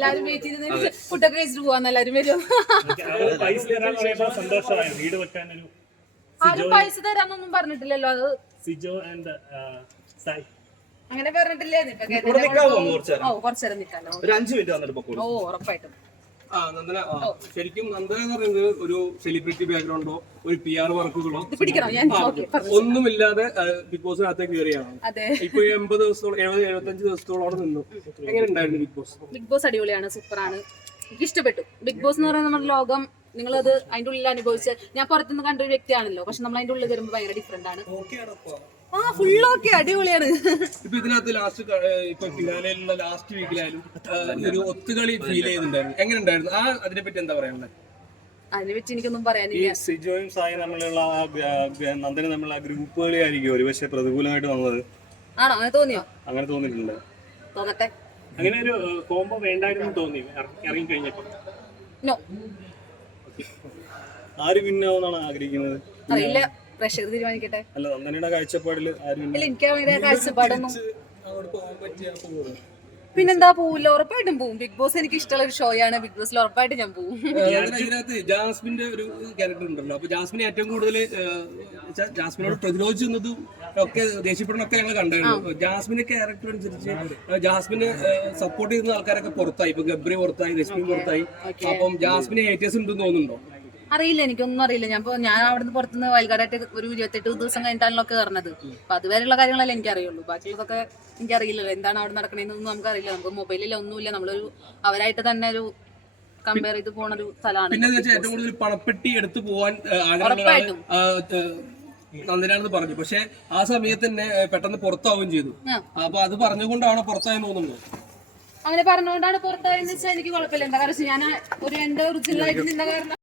എല്ലാരും വെയിറ്റ് ചെയ്ത് ഫുഡൊക്കെ കഴിച്ചിട്ട് പോവാന്ന് എല്ലാരും വരും. ആരും പൈസ തരാന്നൊന്നും പറഞ്ഞിട്ടില്ലല്ലോ. അത് സിജോ ആൻഡ് സായി അങ്ങനെ പറഞ്ഞിട്ടില്ലേ? കുറച്ചേരം നിൽക്കാലോ. ഓ ഉറപ്പായിട്ടും. ശരിക്കും നന്ദന എന്ന് പറയുന്നത് ഒരു സെലിബ്രിറ്റി ബാക്ക്ഗ്രൗണ്ടോ ഒരു PR വർക്കുകളോ ഒന്നുമില്ലാതെ ബിഗ് ബോസിനകത്തേക്ക് കയറിയാണ്. ഇപ്പൊ 80 ദിവസത്തോളം 70-75 ദിവസത്തോളം നിന്നു. എങ്ങനെ ഉണ്ടായിരുന്നു ബിഗ് ബോസ്? ബിഗ് ബോസ് അടിപൊളിയാണ്, സൂപ്പറാണ്, എനിക്ക് ഇഷ്ടപ്പെട്ടു. ബിഗ് ബോസ് എന്ന് പറയുന്നത് നമ്മുടെ ലോകം, നിങ്ങളത് അതിന്റെ ഉള്ളിൽ അനുഭവിച്ച്, ഞാൻ പുറത്തുനിന്ന് കണ്ട ഒരു വ്യക്തിയാണല്ലോ, പക്ഷെ നമ്മൾ അതിന്റെ ഉള്ളിൽ വരുമ്പോൾ ഭയങ്കര ഡിഫറെന്റ് ആണ്. ഫുള്ളൊക്കെ അടിപൊളിയാണ്. ഇപ്പൊ ഇതിനകത്ത് ലാസ്റ്റ് ഇപ്പൊ ഫിനാലയിലുള്ള ലാസ്റ്റ് വീക്കിലായാലും ഒരു ഒത്തുകളി ഫീൽ ചെയ്യുന്നുണ്ടായിരുന്നു. എങ്ങനെ ഉണ്ടായിരുന്നു? അതിനെ പറ്റി എന്താ പറയാനുള്ളത്? അതിനെ പറ്റി എനിക്കൊന്നും പറയാനില്ല. സിജോയും സായി തമ്മിലുള്ള നന്ദന തമ്മിലുള്ള ഗ്രൂപ്പ് കളിയായിരിക്കും ഒരു പക്ഷെ പ്രതികൂലമായിട്ട് വന്നത്. ആണോ? അങ്ങനെ തോന്നിയോ? അങ്ങനെ തോന്നിയിട്ടുണ്ട്. തോന്നട്ടെ. അങ്ങനെ ഒരു കോംബോ വേണ്ടായിരുന്നു തോന്നി ഇറങ്ങി കഴിഞ്ഞപ്പോ. ആര് വിന്നാവുന്നാണ് ആഗ്രഹിക്കുന്നത്? അറിയില്ല, പ്രഷർ തീരുമാനിക്കട്ടെ. അല്ല, നന്ദനയുടെ കാഴ്ചപ്പാടില് എനിക്ക് അങ്ങനെ കാഴ്ചപ്പാടൊന്നും. പിന്നെന്താ, പോവില്ല, ഉറപ്പായിട്ടും പോവും. ബിഗ് ബോസ് എനിക്ക് ഇഷ്ടമുള്ള ഒരു ഷോയാണ്. ബിഗ് ബോസിൽ ഉറപ്പായിട്ടും ഞാൻ പോവും. ഇതിനകത്ത് ജാസ്മിന്റെ ഒരു ക്യാരക്ടർ ഉണ്ടല്ലോ. അപ്പൊ ജാസ്മിനെ ഏറ്റവും കൂടുതൽ ജാസ്മിനോട് പ്രതിരോധിച്ചതും ഒക്കെ ദേഷ്യപ്പെടുന്നൊക്കെ ഞങ്ങൾ കണ്ടായിരുന്നു. ജാസ്മിന്റെ ക്യാരക്ടർ അനുസരിച്ച് ജാസ്മിനെ സപ്പോർട്ട് ചെയ്യുന്ന ആൾക്കാരൊക്കെ പുറത്തായി. ഇപ്പൊ ഗബ്രി പുറത്തായി, രശ്മി പുറത്തായി. അപ്പം ജാസ്മിനെ ഏറ്റവും ഉണ്ടെന്ന് തോന്നുന്നുണ്ടോ? അറിയില്ല, എനിക്കൊന്നും അറിയില്ല. ഞാൻ അവിടുന്ന് പുറത്തുനിന്ന് വൈകാടായിട്ട് ഒരു 28 ദിവസം കഴിഞ്ഞിട്ടാണല്ലോ കയറുന്നത്. അപ്പൊ അതുവരെയുള്ള കാര്യങ്ങളല്ലേ എനിക്കറിയുള്ളൂ. ബാക്കിയുള്ളതൊക്കെ എനിക്കറിയില്ലല്ലോ, എന്താണ് അവിടെ നടക്കണേന്നൊന്നും നമുക്കറിയില്ല. നമുക്ക് മൊബൈലിൽ ഒന്നുമില്ല. നമ്മളൊരു അവരായിട്ട് തന്നെ ഒരു കമ്പയർ ചെയ്ത് പോണ ഒരു സ്ഥലമാണ്. പിന്നെ ഏറ്റവും കൂടുതൽ പണപ്പെട്ടി എടുത്തു പോവാൻ നന്ദനാണെന്ന് പറഞ്ഞു. പക്ഷെ ആ സമയത്ത് തന്നെ പെട്ടെന്ന് പുറത്താവുകയും ചെയ്തു. അപ്പൊ അത് പറഞ്ഞുകൊണ്ടാണ് പുറത്തായെന്ന് തോന്നുന്നത്. അങ്ങനെ പറഞ്ഞുകൊണ്ടാണ് പുറത്തായെന്ന് വെച്ചാൽ എനിക്ക് കുഴപ്പമില്ല. എന്താ കാരണം ഞാൻ ഒരു എന്റെ ഒറിജിനൽ ആയിട്ട് നിന്ന കാരണം